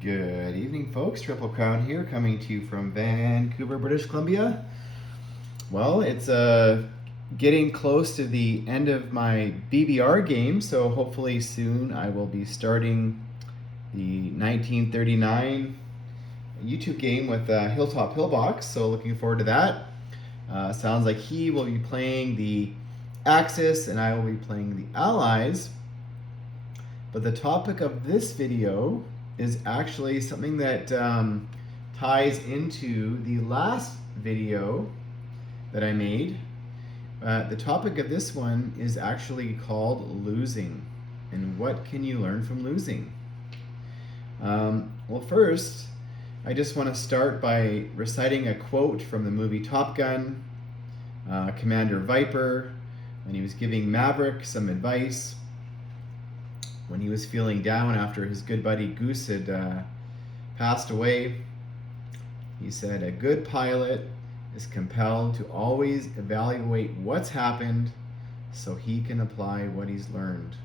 Good evening, folks. Triple Crown here, coming to you from Vancouver, British Columbia. Well, it's getting close to the end of my BBR game, so hopefully soon I will be starting the 1939 YouTube game with Hilltop Pillbox, so looking forward to that. Sounds like he will be playing the Axis and I will be playing the Allies. But the topic of this video is actually something that ties into the last video that I made. The topic of this one is actually called losing, and what can you learn from losing? Well, first, I just want to start by reciting a quote from the movie Top Gun. Commander Viper, when he was giving Maverick some advice, when he was feeling down after his good buddy Goose had passed away, he said, "A good pilot is compelled to always evaluate what's happened so he can apply what he's learned."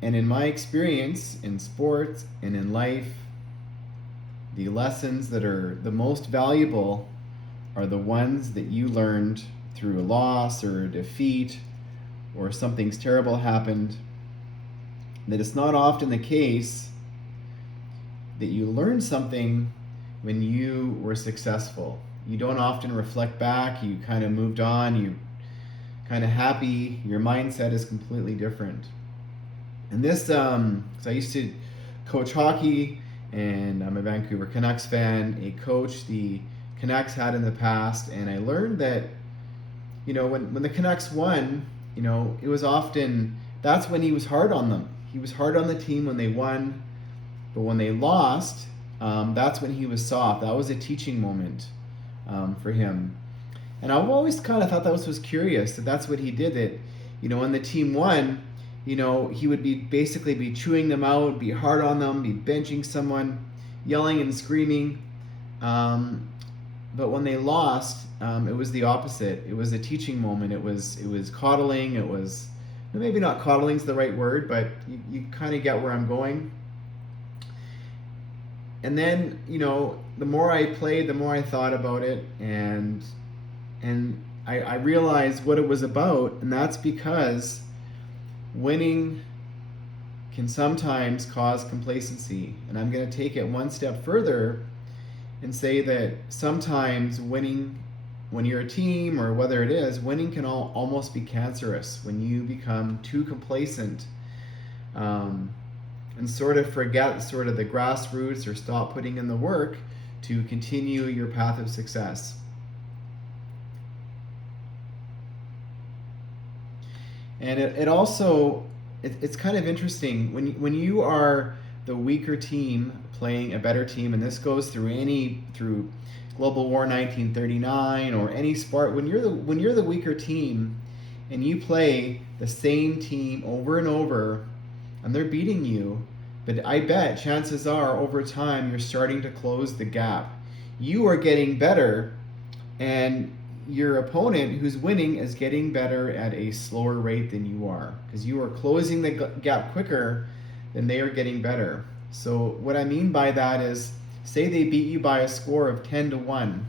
And in my experience in sports and in life, the lessons that are the most valuable are the ones that you learned through a loss or a defeat, or something's terrible happened. That it's not often the case that you learned something when you were successful. You don't often reflect back, you kind of moved on, you kind of happy, your mindset is completely different. And this, so I used to coach hockey, and I'm a Vancouver Canucks fan, a coach the Canucks had in the past, and I learned that, when the Canucks won, it was often, that's when he was hard on them. He was hard on the team when they won, but when they lost, that's when he was soft. That was a teaching moment for him. And I've always kind of thought that was curious, that that's what he did, that, when the team won, he would basically be chewing them out, be hard on them, be benching someone, yelling and screaming. But when they lost, it was the opposite. It was a teaching moment. It was coddling. It was, maybe not coddling is the right word, but you kind of get where I'm going. And then, the more I played, the more I thought about it, and I realized what it was about, and that's because winning can sometimes cause complacency. And I'm going to take it one step further and say that sometimes winning, when you're a team or whether it is, winning can almost be cancerous when you become too complacent and sort of forget sort of the grassroots or stop putting in the work to continue your path of success. And it also, it's kind of interesting when you are the weaker team playing a better team, and this goes through Global War 1939 or any sport. When you're the weaker team and you play the same team over and over, and they're beating you, but I bet chances are over time you're starting to close the gap. You are getting better, and your opponent who's winning is getting better at a slower rate than you are, because you are closing the gap quicker than they are getting better. So what I mean by that is, say they beat you by a score of 10-1.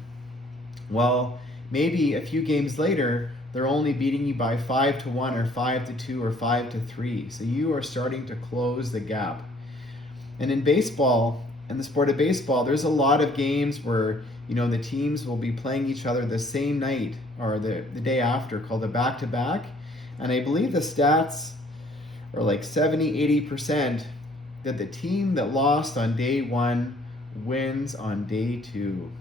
Well, maybe a few games later, they're only beating you by 5-1 or 5-2 or 5-3. So you are starting to close the gap. And in baseball, in the sport of baseball, there's a lot of games where the teams will be playing each other the same night or the day after, called a back-to-back. And I believe the stats are like 70-80% that the team that lost on day one wins on day two.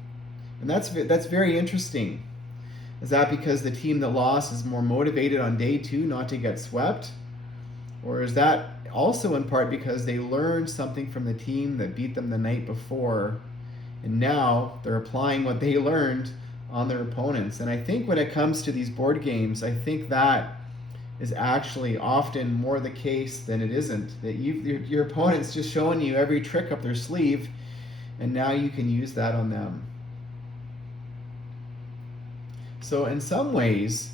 And that's very interesting. Is that because the team that lost is more motivated on day two not to get swept? Or is that also in part because they learned something from the team that beat them the night before, and now they're applying what they learned on their opponents? And I think when it comes to these board games, I think that is actually often more the case than it isn't. That your opponent's just showing you every trick up their sleeve, and now you can use that on them. So in some ways,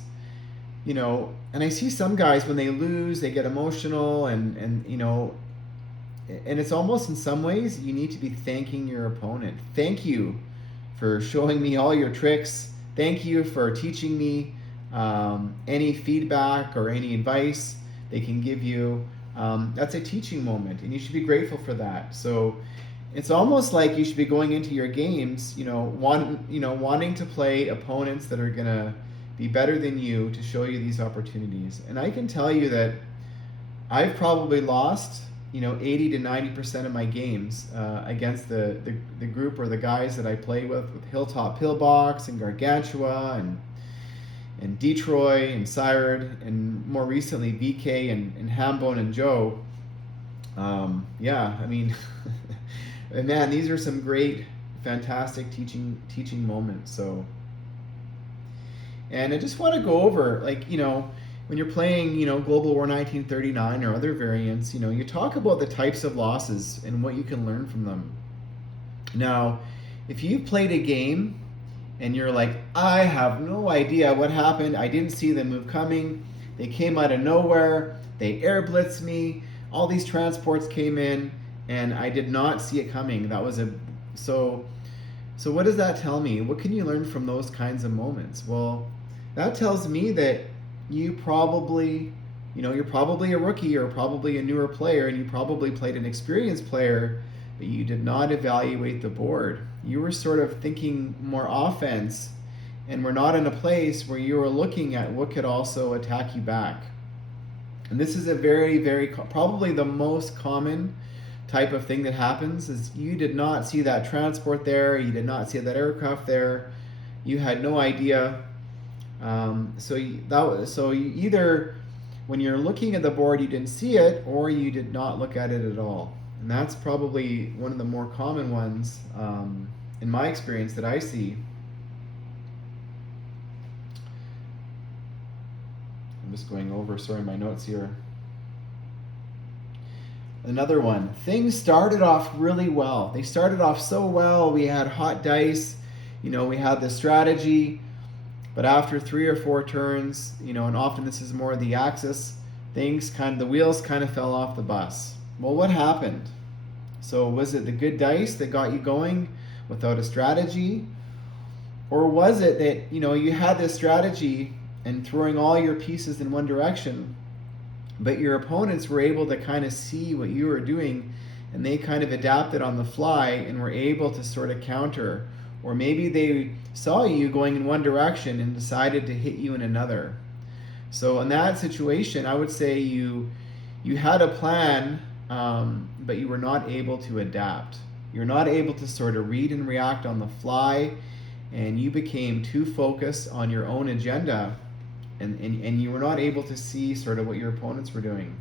and I see some guys when they lose, they get emotional, and and it's almost in some ways you need to be thanking your opponent. Thank you for showing me all your tricks. Thank you for teaching me any feedback or any advice they can give you. That's a teaching moment, and you should be grateful for that. So it's almost like you should be going into your games, wanting to play opponents that are gonna be better than you to show you these opportunities. And I can tell you that I've probably lost 80 to 90% of my games against the group or the guys that I play with Hilltop Pillbox and Gargantua and Detroit and Sired, and more recently VK and Hambone and Joe. Man, these are some great, fantastic teaching moments. So, and I just want to go over, when you're playing, Global War 1939 or other variants, you talk about the types of losses and what you can learn from them. Now, if you've played a game and you're like, I have no idea what happened, I didn't see the move coming, they came out of nowhere, they air blitzed me, all these transports came in, and I did not see it coming. So what does that tell me? What can you learn from those kinds of moments? Well, that tells me that you're probably a rookie or probably a newer player, and you probably played an experienced player, but you did not evaluate the board. You were sort of thinking more offense, and were not in a place where you were looking at what could also attack you back. And this is a very, very, probably the most common type of thing that happens, is you did not see that transport there, you did not see that aircraft there, you had no idea. So you either, when you're looking at the board, you didn't see it, or you did not look at it at all. And that's probably one of the more common ones in my experience that I see. I'm just going over, my notes here. Another one. Things started off really well. They started off so well. We had hot dice. We had the strategy. But after 3 or 4 turns, and often this is more the axis, the wheels kind of fell off the bus. Well, what happened? So was it the good dice that got you going without a strategy? Or was it that, you had this strategy and throwing all your pieces in one direction, but your opponents were able to kind of see what you were doing, and they kind of adapted on the fly and were able to sort of counter? Or maybe they saw you going in one direction and decided to hit you in another. So in that situation, I would say you had a plan, but you were not able to adapt. You're not able to sort of read and react on the fly, and you became too focused on your own agenda, and you were not able to see sort of what your opponents were doing.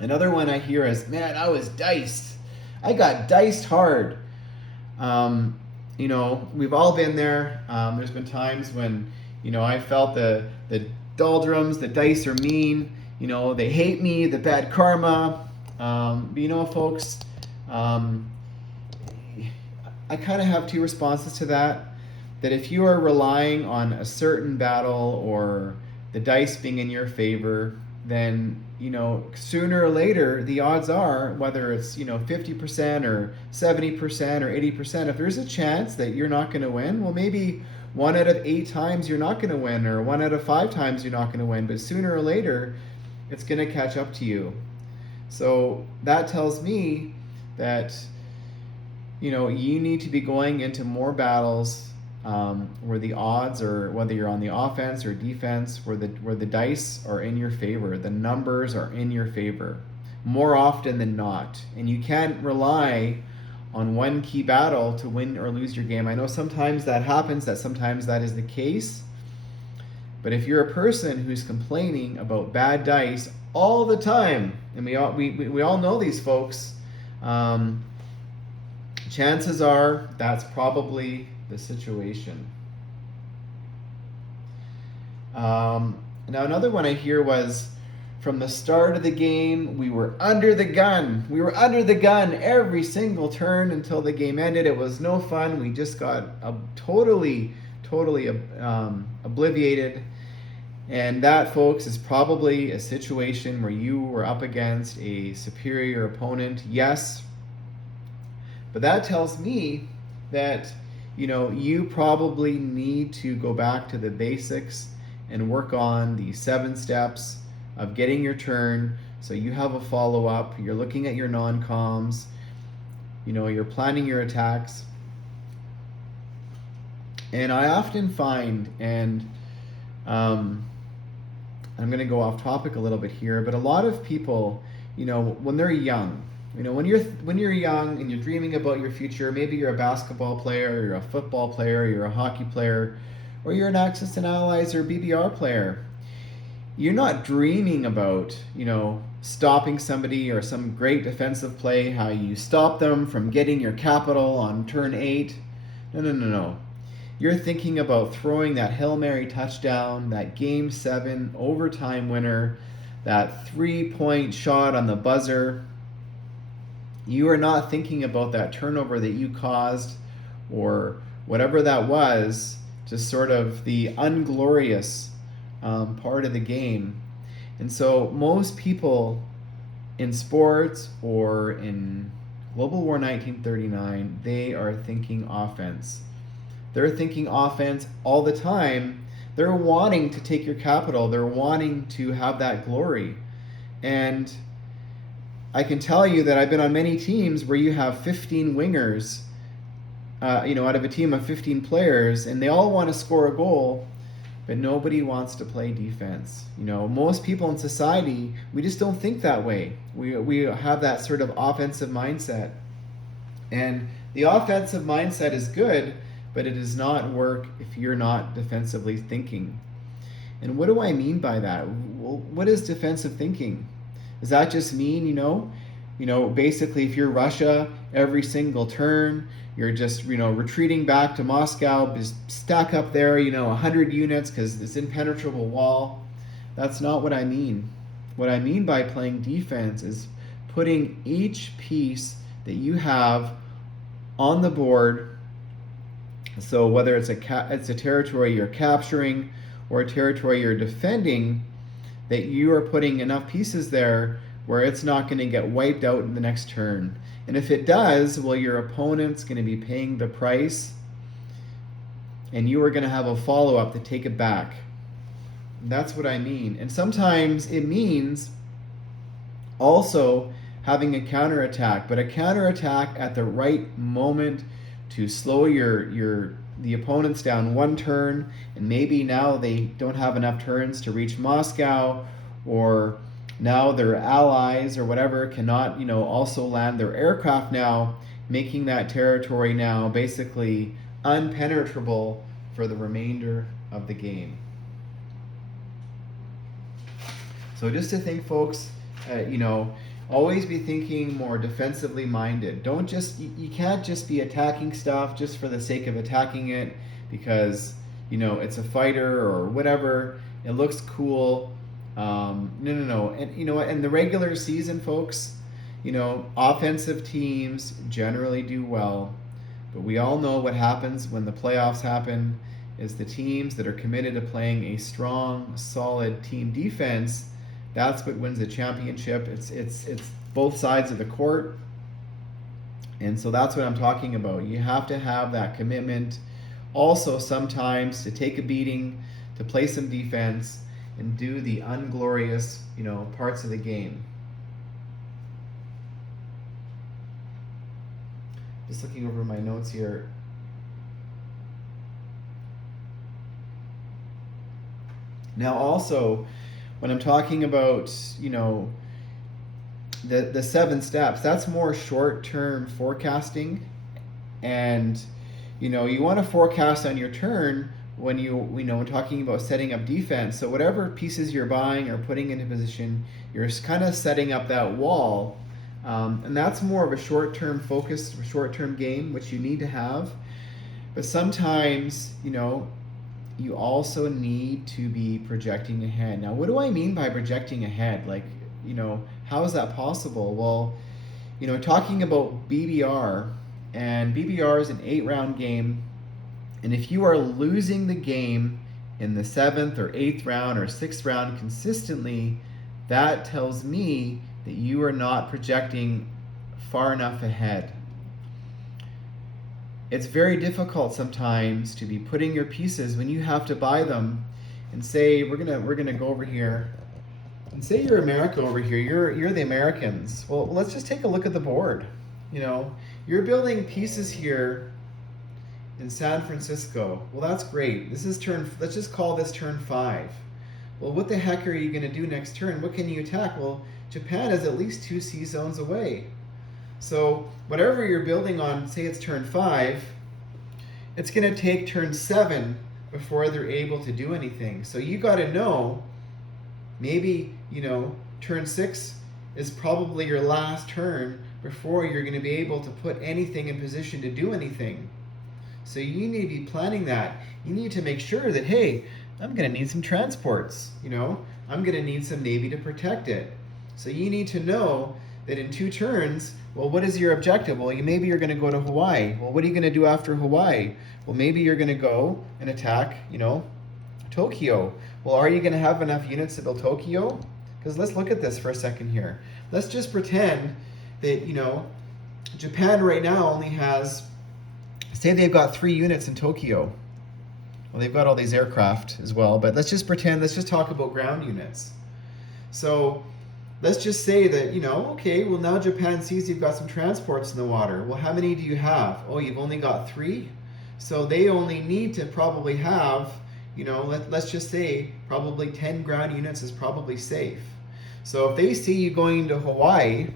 Another one I hear is, man, I was diced. I got diced hard. We've all been there. There's been times when, I felt the doldrums, the dice are mean, they hate me, the bad karma. But folks, I kind of have 2 responses to that. That if you are relying on a certain battle or the dice being in your favor, then sooner or later the odds are, whether it's 50% or 70% or 80%, if there's a chance that you're not going to win, well, maybe 1 out of 8 times you're not going to win, or 1 out of 5 times you're not going to win, but sooner or later it's going to catch up to you. So that tells me that you need to be going into more battles where the odds, or whether you're on the offense or defense, where the dice are in your favor, the numbers are in your favor more often than not. And you can't rely on one key battle to win or lose your game. I know sometimes that happens, that sometimes that is the case. But if you're a person who's complaining about bad dice all the time, and we all know these folks, chances are that's probably the situation. Now another one I hear was, from the start of the game, we were under the gun. We were under the gun every single turn until the game ended. It was no fun. We just got totally obliviated. And that, folks, is probably a situation where you were up against a superior opponent. Yes, but that tells me that you probably need to go back to the basics and work on the 7 steps of getting your turn. So you have a follow-up, you're looking at your non-coms, you're planning your attacks. And I often find, and I'm going to go off topic a little bit here, but a lot of people, when they're young, when you're young and you're dreaming about your future, maybe you're a basketball player, you're a football player, you're a hockey player, or you're an Axis and Allies or BBR player. You're not dreaming about, stopping somebody or some great defensive play, how you stop them from getting your capital on turn 8. No. You're thinking about throwing that Hail Mary touchdown, that Game 7 overtime winner, that 3-point shot on the buzzer. You are not thinking about that turnover that you caused or whatever that was, just sort of the unglorious part of the game. And so most people in sports or in Global War 1939, they are thinking offense. They're thinking offense all the time. They're wanting to take your capital. They're wanting to have that glory. And I can tell you that I've been on many teams where you have 15 wingers, out of a team of 15 players, and they all want to score a goal, but nobody wants to play defense. Most people in society, we just don't think that way. We have that sort of offensive mindset. And the offensive mindset is good, but it does not work if you're not defensively thinking. And what do I mean by that? Well, what is defensive thinking? Does that just mean, basically if you're Russia, every single turn, you're just, retreating back to Moscow, just stack up there, 100 units because it's impenetrable wall? That's not what I mean. What I mean by playing defense is putting each piece that you have on the board. So whether it's a territory you're capturing or a territory you're defending, that you are putting enough pieces there where it's not going to get wiped out in the next turn. And if it does, well, your opponent's going to be paying the price, and you are going to have a follow-up to take it back. And that's what I mean. And sometimes it means also having a counterattack, but a counterattack at the right moment to slow the opponents down one turn, and maybe now they don't have enough turns to reach Moscow, or now their allies or whatever cannot, also land their aircraft now, making that territory now basically unpenetrable for the remainder of the game. So just to think, folks, always be thinking more defensively minded. You can't just be attacking stuff just for the sake of attacking it because, it's a fighter or whatever. It looks cool. No. And you know what? In the regular season, folks, offensive teams generally do well. But we all know what happens when the playoffs happen is the teams that are committed to playing a strong, solid team defense, that's what wins the championship. It's both sides of the court. And so that's what I'm talking about. You have to have that commitment also sometimes to take a beating, to play some defense, and do the unglorious, parts of the game. Just looking over my notes here. Now also, when I'm talking about, the 7 steps, that's more short-term forecasting. And, you want to forecast on your turn when when talking about setting up defense. So whatever pieces you're buying or putting into position, you're kind of setting up that wall. And that's more of a short-term focus, short-term game, which you need to have. But sometimes, you also need to be projecting ahead. Now, what do I mean by projecting ahead? Like, how is that possible? Well, talking about BBR, and BBR is an 8-round game, and if you are losing the game in the 7th or 8th round or 6th round consistently, that tells me that you are not projecting far enough ahead. It's very difficult sometimes to be putting your pieces when you have to buy them and say, we're gonna go over here and say you're America over here, you're the Americans. Well, let's just take a look at the board. You know, you're building pieces here in San Francisco. Well, that's great. This is let's just call this turn 5. Well, what the heck are you going to do next turn? What can you attack? Well, Japan is at least 2 sea zones away. So whatever you're building on, say it's turn 5, it's going to take turn 7 before they're able to do anything. So you got to know, maybe, you know, turn 6 is probably your last turn before you're going to be able to put anything in position to do anything. So you need to be planning that. You need to make sure that, hey, I'm going to need some transports, you know, I'm going to need some Navy to protect it. So you need to know that in 2 turns, well, what is your objective? Well, maybe you're going to go to Hawaii. Well, what are you going to do after Hawaii? Well, maybe you're going to go and attack, you know, Tokyo. Well, are you going to have enough units to build Tokyo? Because let's look at this for a second here. Let's just pretend that, you know, Japan right now only has, say they've got 3 units in Tokyo. Well, they've got all these aircraft as well, but let's just pretend, let's just talk about ground units. So let's just say that, you know, okay, well now Japan sees you've got some transports in the water. Well, how many do you have? Oh, you've only got 3? So they only need to probably have, you know, let's just say probably 10 ground units is probably safe. So if they see you going to Hawaii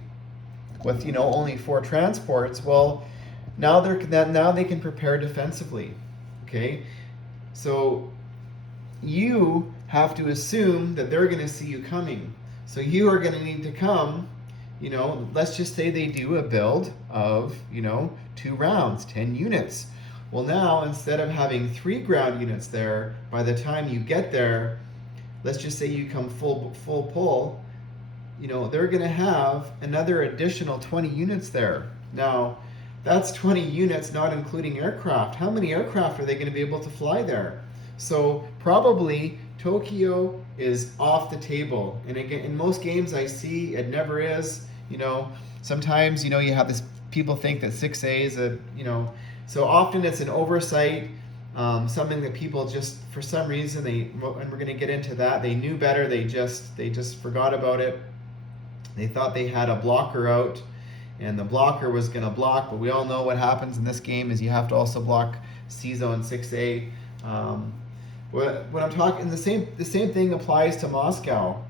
with, you know, only 4 transports, well, now they can prepare defensively, okay? So you have to assume that they're going to see you coming. So you are going to need to come, you know, let's just say they do a build of, you know, 2 rounds, 10 units. Well, now instead of having 3 ground units there, by the time you get there, let's just say you come full pull, you know, they're going to have another additional 20 units there. Now, that's 20 units, not including aircraft. How many aircraft are they going to be able to fly there? So probably Tokyo is off the table. And again, in most games I see, it never is. You know, sometimes, you know, you have this, people think that 6A is a, you know, so often it's an oversight, something that people just, for some reason, and we're going to get into that, they knew better, they just forgot about it. They thought they had a blocker out, and the blocker was going to block, but we all know what happens in this game is you have to also block C-Zone 6A. When I'm talking, the same thing applies to Moscow.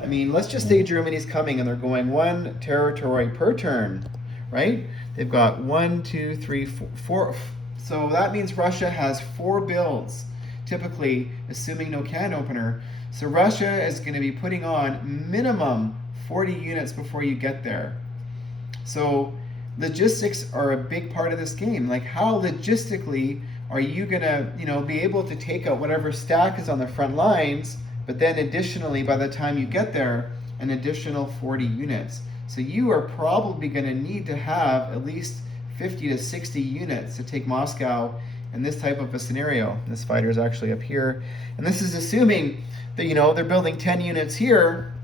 I mean, let's just say Germany's coming and they're going 1 territory per turn, right? They've got 1, 2, 3, 4. So that means Russia has 4 builds, typically, assuming no can opener. So Russia is going to be putting on minimum 40 units before you get there. So logistics are a big part of this game. Like, how logistically are you going to, you know, be able to take out whatever stack is on the front lines, but then additionally, by the time you get there, an additional 40 units. So you are probably going to need to have at least 50 to 60 units to take Moscow in this type of a scenario. This fighter is actually up here. And this is assuming that, you know, they're building 10 units here,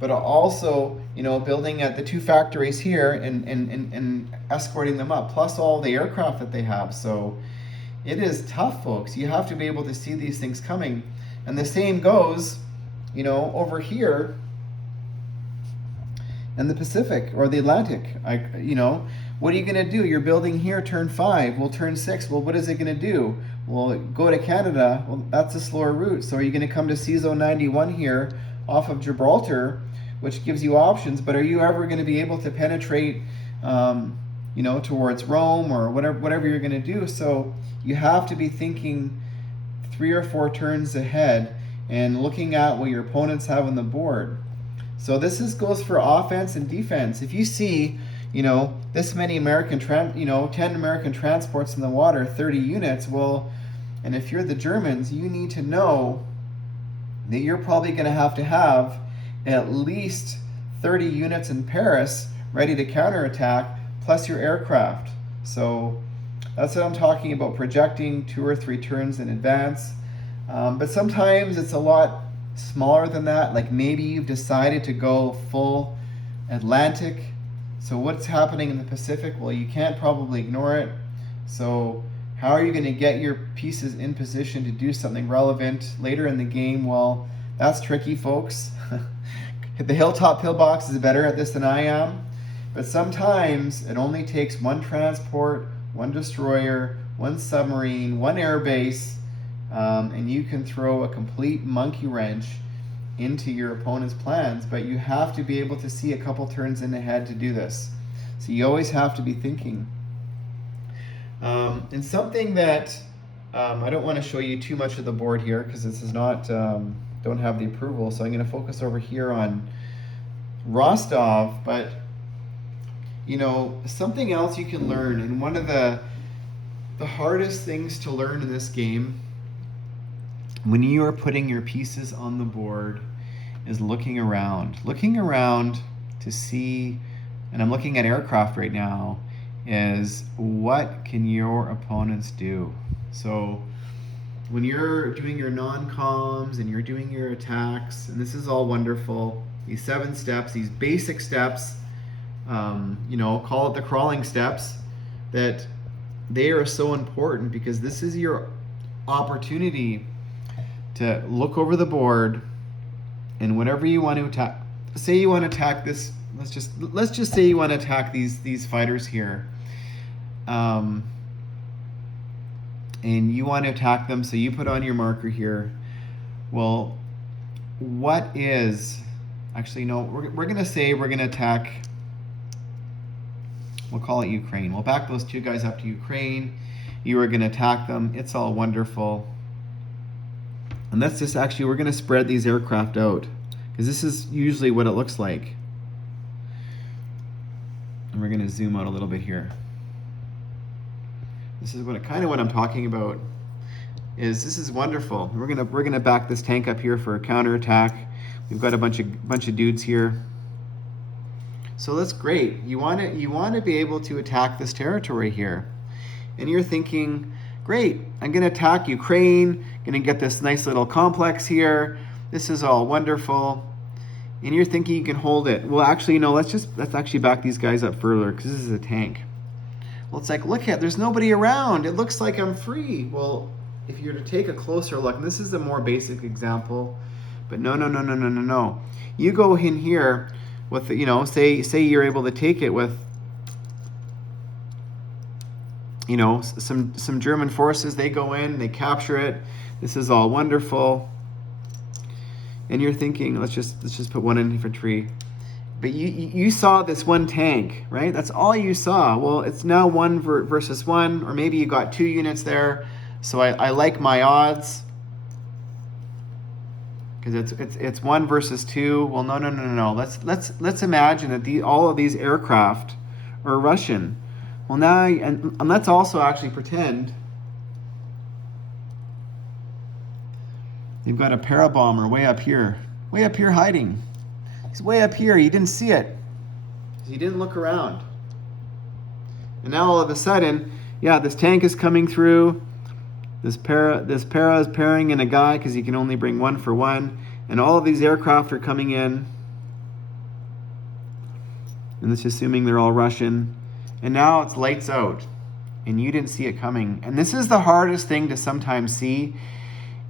but also, you know, building at the 2 factories here and escorting them up, plus all the aircraft that they have. So it is tough, folks. You have to be able to see these things coming. And the same goes, you know, over here in the Pacific or the Atlantic. You know, what are you going to do? You're building here turn 5. Well, turn 6. Well, what is it going to do? Well, go to Canada. Well, that's a slower route. So are you going to come to C-Zone 91 here off of Gibraltar, which gives you options, but are you ever going to be able to penetrate, you know, towards Rome or whatever you're going to do? So you have to be thinking 3 or 4 turns ahead and looking at what your opponents have on the board. So this goes for offense and defense. If you see, you know, this many 10 American transports in the water, 30 units, well, and if you're the Germans, you need to know that you're probably going to have at least 30 units in Paris ready to counterattack, plus your aircraft. So that's what I'm talking about, projecting 2 or 3 turns in advance. But sometimes it's a lot smaller than that. Like maybe you've decided to go full Atlantic. So what's happening in the Pacific? Well, you can't probably ignore it. So how are you going to get your pieces in position to do something relevant later in the game? Well, that's tricky, folks. The Hilltop Pillbox is better at this than I am. But sometimes it only takes one transport, one destroyer, one submarine, one airbase, and you can throw a complete monkey wrench into your opponent's plans. But you have to be able to see a couple turns in ahead to do this. So you always have to be thinking. And something that I don't want to show you too much of the board here because this is not, don't have the approval. So I'm going to focus over here on Rostov. But you know, something else you can learn, and one of the hardest things to learn in this game when you are putting your pieces on the board is looking around to see, and I'm looking at aircraft right now, is what can your opponents do? So when you're doing your non-coms and you're doing your attacks, and this is all wonderful, these 7 steps, these basic steps, you know, call it the crawling steps, that they are so important because this is your opportunity to look over the board, and whatever you want to attack, say you want to attack this, let's just say you want to attack these fighters here, and you want to attack them, so you put on your marker here. Well, what is, actually no, we're gonna say we're gonna attack, we'll call it Ukraine. We'll back those 2 guys up to Ukraine. You are going to attack them. It's all wonderful. And that's just actually, we're going to spread these aircraft out because this is usually what it looks like. And we're going to zoom out a little bit here. This is kind of what I'm talking about. This is wonderful. We're going to back this tank up here for a counterattack. We've got a bunch of dudes here. So that's great. You want to be able to attack this territory here. And you're thinking, great, I'm going to attack Ukraine, going to get this nice little complex here. This is all wonderful. And you're thinking you can hold it. Well, actually, no, let's actually back these guys up further because this is a tank. Well, it's like, look at, there's nobody around. It looks like I'm free. Well, if you're to take a closer look, and this is a more basic example, but no. You go in here with, you know, say you're able to take it with, you know, some German forces. They go in, they capture it. This is all wonderful. And you're thinking, let's just put one in infantry. But you saw this one tank, right? That's all you saw. Well, it's now 1 versus 1, or maybe you got 2 units there. So I like my odds. Because it's 1 versus 2. Well, no. Let's imagine that all of these aircraft are Russian. Well, now, and let's also actually pretend you've got a parabomber way up here hiding. He's way up here. You didn't see it. You didn't look around. And now all of a sudden, yeah, this tank is coming through. This para is pairing in a guy because you can only bring 1 for 1. And all of these aircraft are coming in. And that's assuming they're all Russian. And now it's lights out. And you didn't see it coming. And this is the hardest thing to sometimes see.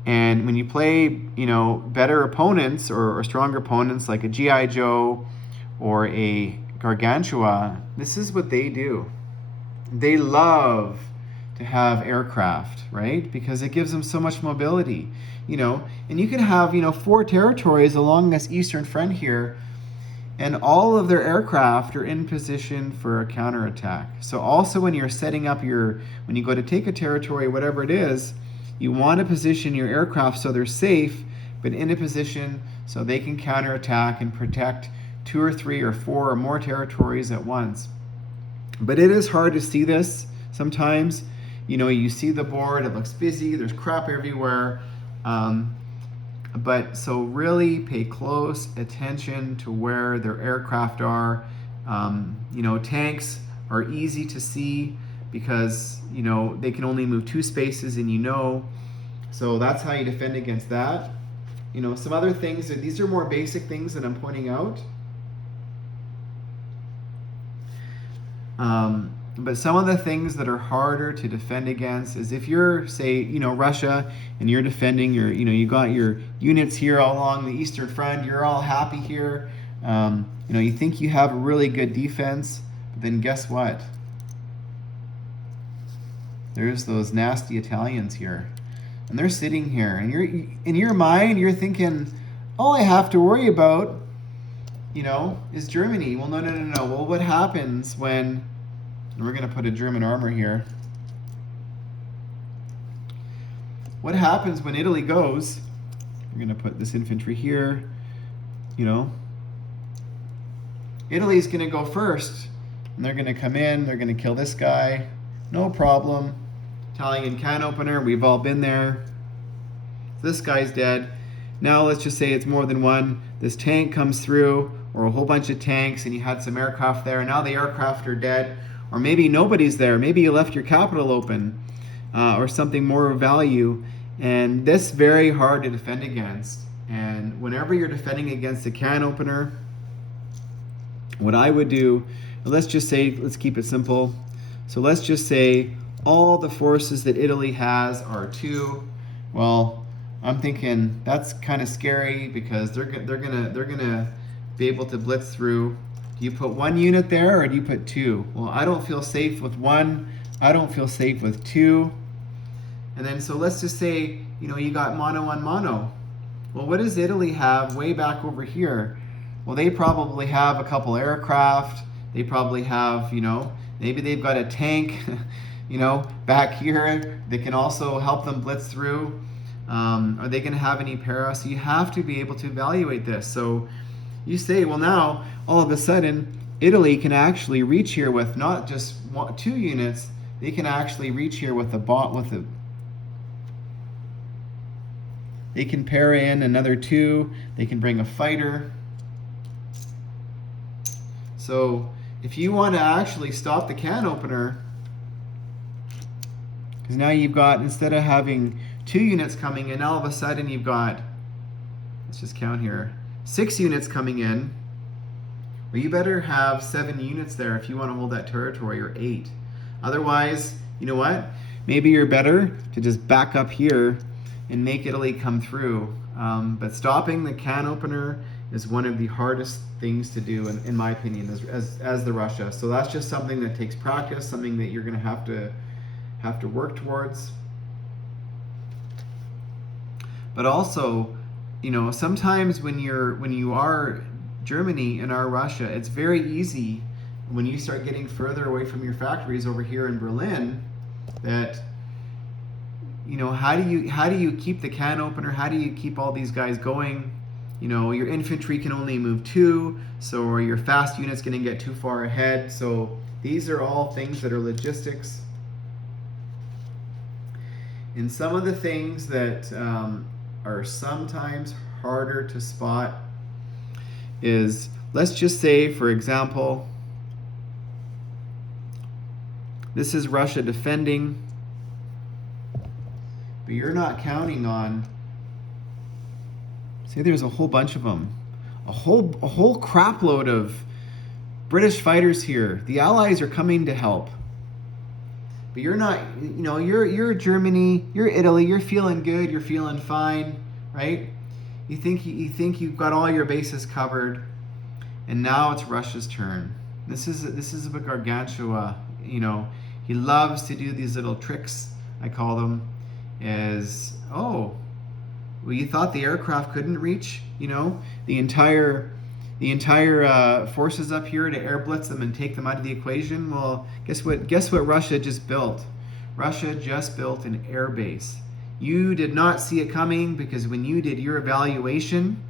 And when you play, you know, better opponents or stronger opponents like a G.I. Joe or a Gargantua, this is what they do. They love to have aircraft, right? Because it gives them so much mobility, you know. And you can have, you know, 4 territories along this eastern front here, and all of their aircraft are in position for a counterattack. So also when you're setting up when you go to take a territory, whatever it is, you want to position your aircraft so they're safe, but in a position so they can counterattack and protect 2 or 3 or 4 or more territories at once. But it is hard to see this sometimes. You know, you see the board, it looks busy, there's crap everywhere. But so really pay close attention to where their aircraft are. You know, tanks are easy to see because, you know, they can only move 2 spaces, and you know, So that's how you defend against that. You know, some other things, these are more basic things that I'm pointing out. But some of the things that are harder to defend against is if you're, say, you know, Russia, and you're defending your, you know, you got your units here all along the Eastern Front, you're all happy here. You know, you think you have a really good defense, but then guess what? There's those nasty Italians here. And they're sitting here, and you're, in your mind, you're thinking, all I have to worry about, you know, is Germany. Well, no. Well, what happens when, and we're going to put a German armor here. What happens when Italy goes, we're going to put this infantry here, you know. Italy's going to go first, and they're going to come in, they're going to kill this guy, no problem. Italian can opener, we've all been there. This guy's dead. Now let's just say it's more than one. This tank comes through, or a whole bunch of tanks, and you had some aircraft there. Now the aircraft are dead, or maybe nobody's there. Maybe you left your capital open, or something more of value. And this is very hard to defend against. And whenever you're defending against a can opener, what I would do, let's just say, let's keep it simple. So let's just say all the forces that Italy has are 2. Well, I'm thinking that's kind of scary because they're gonna be able to blitz through. Do you put 1 unit there, or do you put 2? Well, I don't feel safe with 1. I don't feel safe with 2. And then so let's just say, you know, you got mano on mano. Well, what does Italy have way back over here? Well, they probably have a couple aircraft. They probably have, you know, maybe they've got a tank, you know, back here that can also help them blitz through. Are they going to have any para? So you have to be able to evaluate this. So you say, well, now all of a sudden Italy can actually reach here with not just 2 units. They can actually reach here with they can para in another 2. They can bring a fighter. So if you want to actually stop the can opener, because now you've got, instead of having 2 units coming in, all of a sudden you've got, let's just count here, 6 units coming in. Well, you better have 7 units there if you want to hold that territory, or 8. Otherwise, you know what? Maybe you're better to just back up here and make Italy come through. But stopping the can opener is one of the hardest things to do, in my opinion, as the Russia. So that's just something that takes practice, something that you're going to have to work towards. But also, you know, sometimes when you are Germany and are Russia, it's very easy when you start getting further away from your factories over here in Berlin, that, you know, how do you keep the can opener? How do you keep all these guys going? You know, your infantry can only move 2, so, or your fast unit's going to get too far ahead. So these are all things that are logistics. And some of the things that are sometimes harder to spot is, let's just say, for example, this is Russia defending, but you're not counting on, say there's a whole bunch of them, a whole crap load of British fighters here. The Allies are coming to help. But you're not, you know, you're Germany, you're Italy, you're feeling good, you're feeling fine, right? You think you've got all your bases covered, and now it's Russia's turn. This is a Gargantua, you know. He loves to do these little tricks, I call them, as, oh, well, you thought the aircraft couldn't reach, you know, the entire forces up here to air blitz them and take them out of the equation. Well, guess what Russia just built? Russia just built an air base. You did not see it coming, because when you did your evaluation,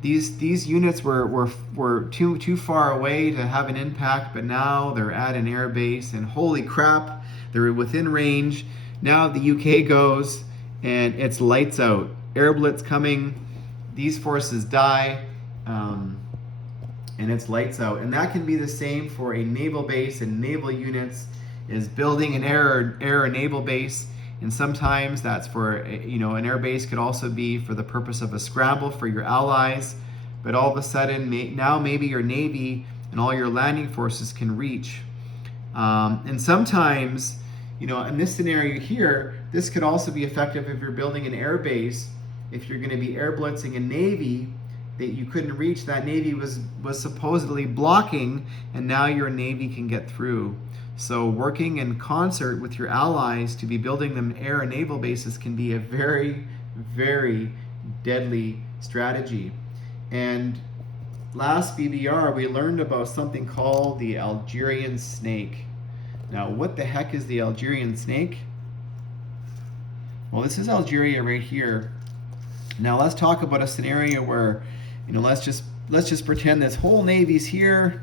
these units were too far away to have an impact, but now they're at an air base, and holy crap, they're within range. Now the UK goes, and it's lights out. Air blitz coming, these forces die, and it's lights out. And that can be the same for a naval base, and naval units is building an air naval base, and sometimes that's for, you know, an air base could also be for the purpose of a scramble for your allies. But all of a sudden, now maybe your Navy and all your landing forces can reach. And sometimes, you know, in this scenario here, this could also be effective if you're building an air base. If you're going to be air blitzing a Navy that you couldn't reach, that Navy was supposedly blocking, and now your Navy can get through. So working in concert with your allies to be building them air and naval bases can be a very, very deadly strategy. And last BBR, we learned about something called the Algerian Snake. Now, what the heck is the Algerian Snake? Well, this is Algeria right here. Now, let's talk about a scenario where, you know, let's just pretend this whole Navy's here.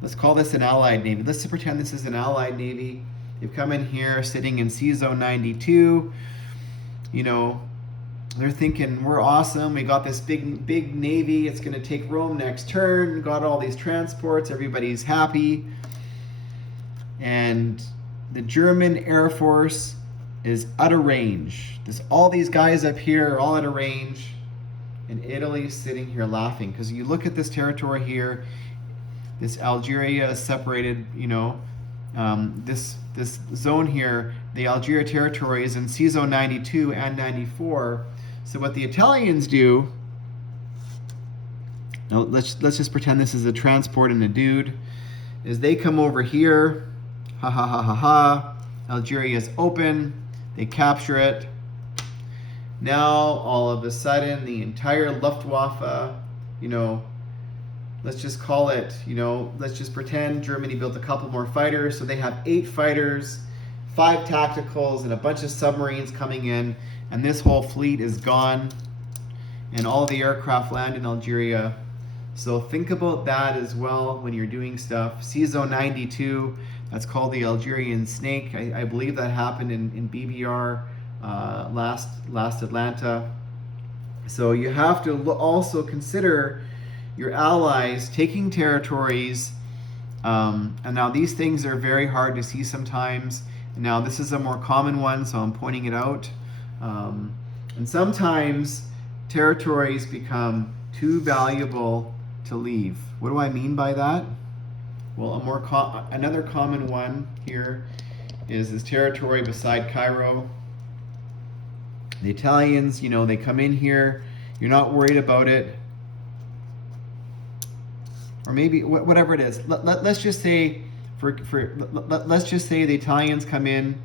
Let's call this an Allied Navy. Let's just pretend this is an Allied Navy. They've come in here, sitting in Sea Zone 92. You know, they're thinking, we're awesome. We got this big Navy. It's going to take Rome next turn. Got all these transports. Everybody's happy. And the German Air Force is out of range. All these guys up here are all out of range. And Italy's sitting here laughing. Because you look at this territory here. This Algeria is separated, you know. This zone here, the Algeria territory is in Sea Zone 92 and 94. So what the Italians do, now let's just pretend this is a transport and a dude, is they come over here, ha ha ha ha ha, Algeria is open, they capture it. Now all of a sudden the entire Luftwaffe, you know, let's just call it, you know, let's just pretend Germany built a couple more fighters, so they have 8 fighters, 5 tacticals, and a bunch of submarines coming in, and this whole fleet is gone, and all the aircraft land in Algeria. So think about that as well when you're doing stuff. Sea Zone 92, that's called the Algerian Snake. I believe that happened in BBR last Atlanta. So you have to also consider your allies taking territories, and now these things are very hard to see sometimes. Now this is a more common one, so I'm pointing it out. And sometimes territories become too valuable to leave. What do I mean by that? Well, another common one here is this territory beside Cairo. The Italians, you know, they come in here. You're not worried about it. Or maybe whatever it is. Let's just say let's just say the Italians come in,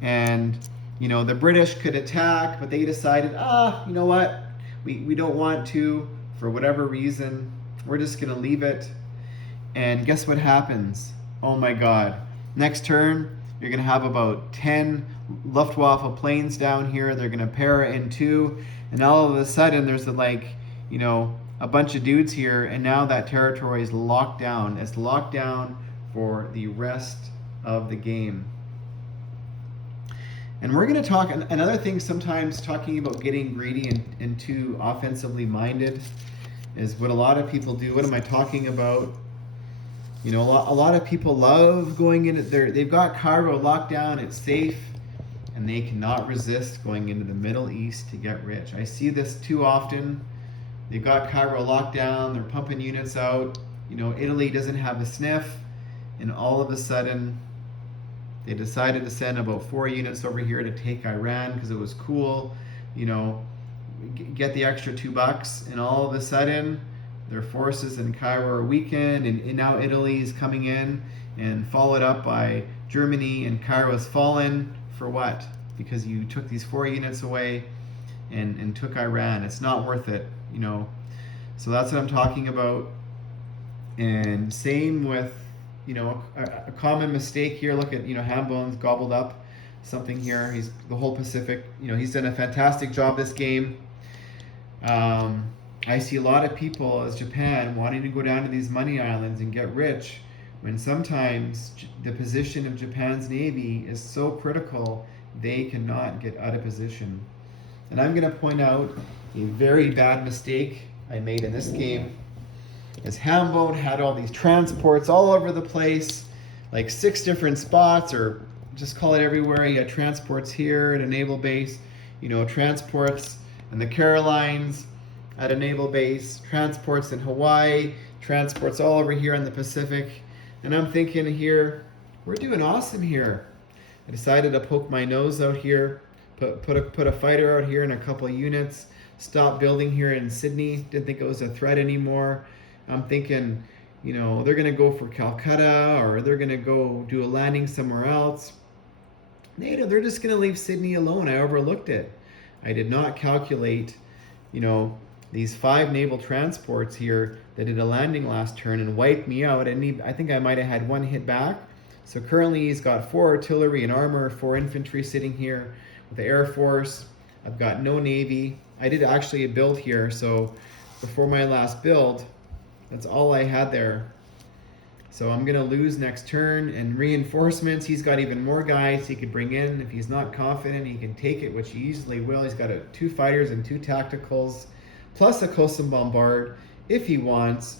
and you know the British could attack, but they decided, you know what, we don't want to for whatever reason. We're just gonna leave it. And guess what happens? Oh my God! Next turn, you're gonna have about 10 Luftwaffe planes down here. They're gonna para in 2, and all of a sudden there's you know, a bunch of dudes here, and now that territory is locked down. It's locked down for the rest of the game. And we're going to talk, another thing sometimes talking about getting greedy and too offensively minded is what a lot of people do. What am I talking about? You know, a lot of people love going into they've got Cairo locked down, it's safe, and they cannot resist going into the Middle East to get rich. I see this too often. They've got Cairo locked down, they're pumping units out. You know, Italy doesn't have a sniff, and all of a sudden, they decided to send about 4 units over here to take Iran because it was cool. You know, get the extra $2, and all of a sudden, their forces in Cairo are weakened, and now Italy is coming in, and followed up by Germany, and Cairo has fallen for what? Because you took these 4 units away and took Iran. It's not worth it. You know, so that's what I'm talking about. And same with, you know, a common mistake here. Look at, you know, Hambone's gobbled up something here. He's the whole Pacific. You know, he's done a fantastic job this game. I see a lot of people as Japan wanting to go down to these money islands and get rich, when sometimes the position of Japan's Navy is so critical they cannot get out of position. And I'm going to point out a very bad mistake I made in this game. As Hambone had all these transports all over the place, like 6 different spots, or just call it everywhere. You got transports here at a naval base, transports in the Carolines at a naval base, transports in Hawaii, transports all over here in the Pacific. And I'm thinking here, we're doing awesome here. I decided to poke my nose out here, put a fighter out here and a couple of units, stop building here in Sydney. Didn't think it was a threat anymore. I'm thinking, they're going to go for Calcutta, or they're going to go do a landing somewhere else. They're just going to leave Sydney alone. I overlooked it. I did not calculate, these 5 naval transports here that did a landing last turn and wiped me out. And I think I might have had 1 hit back. So currently he's got 4 artillery and armor, 4 infantry sitting here with the Air Force. I've got no Navy. I did actually a build here. So before my last build, that's all I had there. So I'm going to lose next turn. And reinforcements, he's got even more guys he could bring in. If he's not confident, he can take it, which he easily will. He's got 2 fighters and 2 tacticals, plus a coastal bombard. If he wants,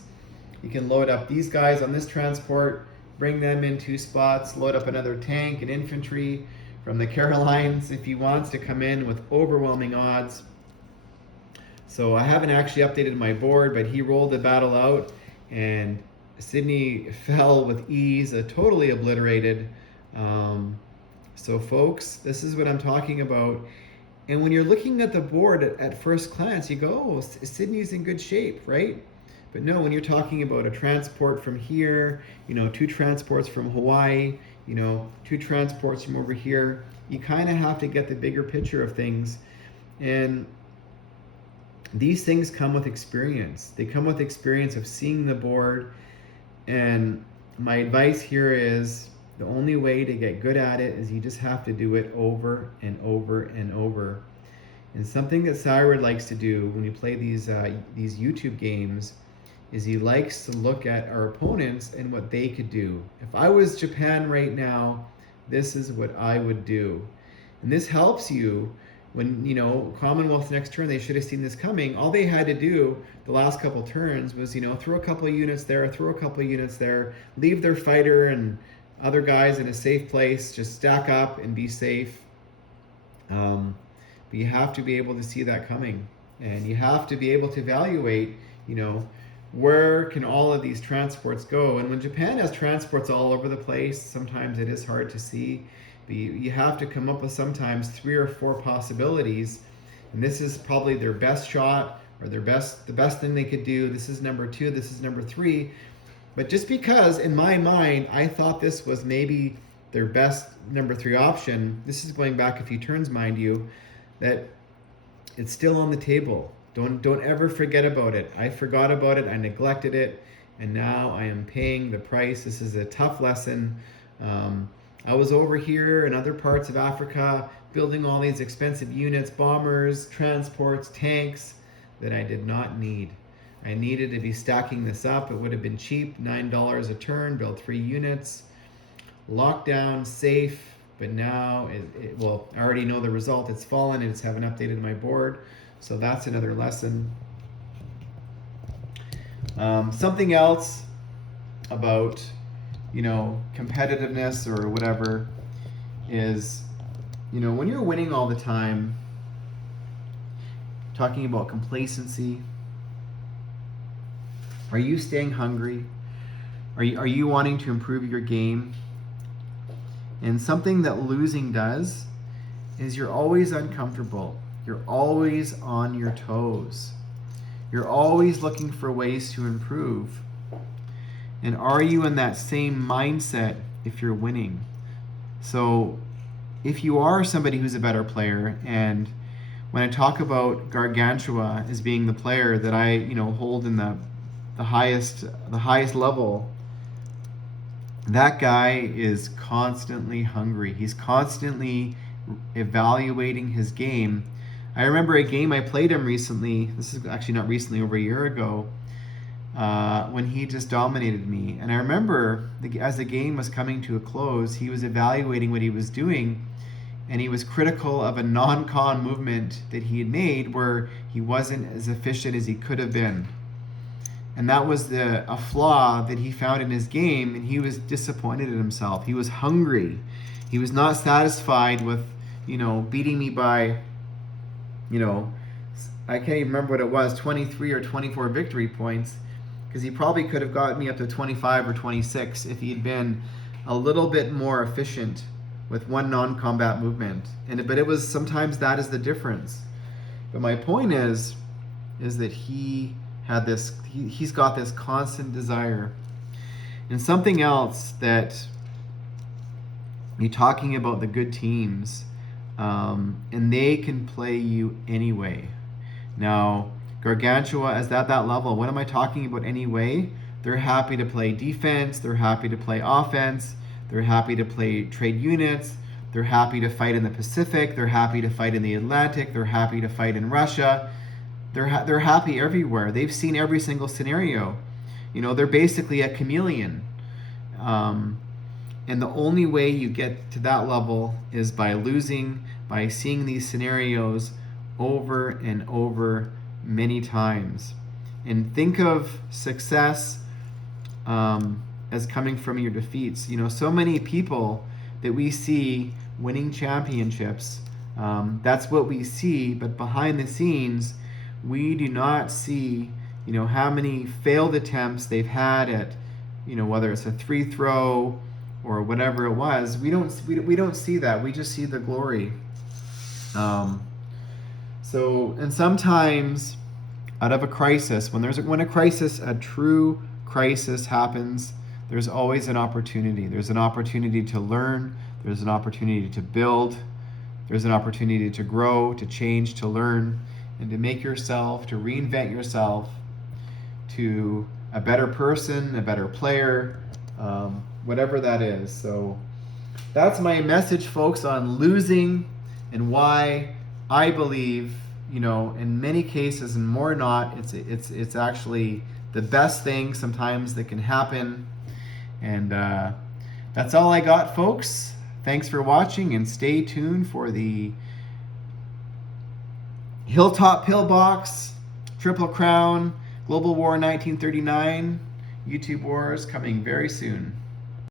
he can load up these guys on this transport, bring them in 2 spots, load up another tank and infantry from the Carolines if he wants to come in with overwhelming odds. So I haven't actually updated my board, but he rolled the battle out and Sydney fell with ease, totally obliterated. So folks, this is what I'm talking about. And when you're looking at the board at first glance, you go, oh, Sydney's in good shape, right? But no, when you're talking about a transport from here, 2 transports from Hawaii, 2 transports from over here, you kind of have to get the bigger picture of things. And these things come with experience. They come with experience of seeing the board. And my advice here is the only way to get good at it is you just have to do it over and over and over. And something that Cyrus likes to do when we play these YouTube games is he likes to look at our opponents and what they could do. If I was Japan right now, this is what I would do. And this helps you when, Commonwealth next turn, they should have seen this coming. All they had to do the last couple turns was, throw a couple of units there, throw a couple of units there, leave their fighter and other guys in a safe place, just stack up and be safe. But you have to be able to see that coming. And you have to be able to evaluate, where can all of these transports go? And when Japan has transports all over the place, sometimes it is hard to see. But you have to come up with sometimes 3 or 4 possibilities. And this is probably their best shot or the best thing they could do. This is number 2, this is number 3. But just because in my mind, I thought this was maybe their best number 3 option, this is going back a few turns, mind you, that it's still on the table. Don't ever forget about it. I forgot about it, I neglected it, and now I am paying the price. This is a tough lesson. I was over here in other parts of Africa building all these expensive units, bombers, transports, tanks that I did not need. I needed to be stacking this up. It would have been cheap, $9 a turn, build 3 units, lockdown, safe, but now, well, I already know the result. It's fallen, I just haven't updated my board. So that's another lesson. Something else about, competitiveness or whatever is, when you're winning all the time, talking about complacency, are you staying hungry? Are you wanting to improve your game? And something that losing does is you're always uncomfortable. You're always on your toes. You're always looking for ways to improve. And are you in that same mindset if you're winning? So if you are somebody who's a better player, and when I talk about Gargantua as being the player that I, hold in the highest level, that guy is constantly hungry. He's constantly evaluating his game. I remember a game I played him recently. This is actually not recently, over a year ago, when he just dominated me. And I remember as the game was coming to a close, he was evaluating what he was doing, and he was critical of a non-con movement that he had made where he wasn't as efficient as he could have been. And that was a flaw that he found in his game, and he was disappointed in himself. He was hungry. He was not satisfied with, beating me by, I can't even remember what it was, 23 or 24 victory points, because he probably could have gotten me up to 25 or 26 if he had been a little bit more efficient with one non-combat movement. But it was sometimes that is the difference. But my point is that he had this, he's got this constant desire. And something else that you're talking about the good teams, and they can play you anyway. Now, Gargantua is at that level. What am I talking about anyway? They're happy to play defense. They're happy to play offense. They're happy to play trade units. They're happy to fight in the Pacific. They're happy to fight in the Atlantic. They're happy to fight in Russia. They're happy everywhere. They've seen every single scenario. They're basically a chameleon. And the only way you get to that level is by losing, by seeing these scenarios over and over many times. And think of success as coming from your defeats. So many people that we see winning championships, that's what we see, but behind the scenes, we do not see, how many failed attempts they've had at, whether it's a free throw or whatever it was. We don't see that. We just see the glory. And sometimes out of a crisis, when a crisis, a true crisis happens, there's always an opportunity. There's an opportunity to learn. There's an opportunity to build. There's an opportunity to grow, to change, to learn, and to make yourself, to reinvent yourself to a better person, a better player, whatever that is. So that's my message, folks, on losing and why I believe, in many cases and more not, it's actually the best thing sometimes that can happen. And that's all I got, folks. Thanks for watching, and stay tuned for the Hilltop Pillbox, Triple Crown, Global War 1939, YouTube Wars coming very soon.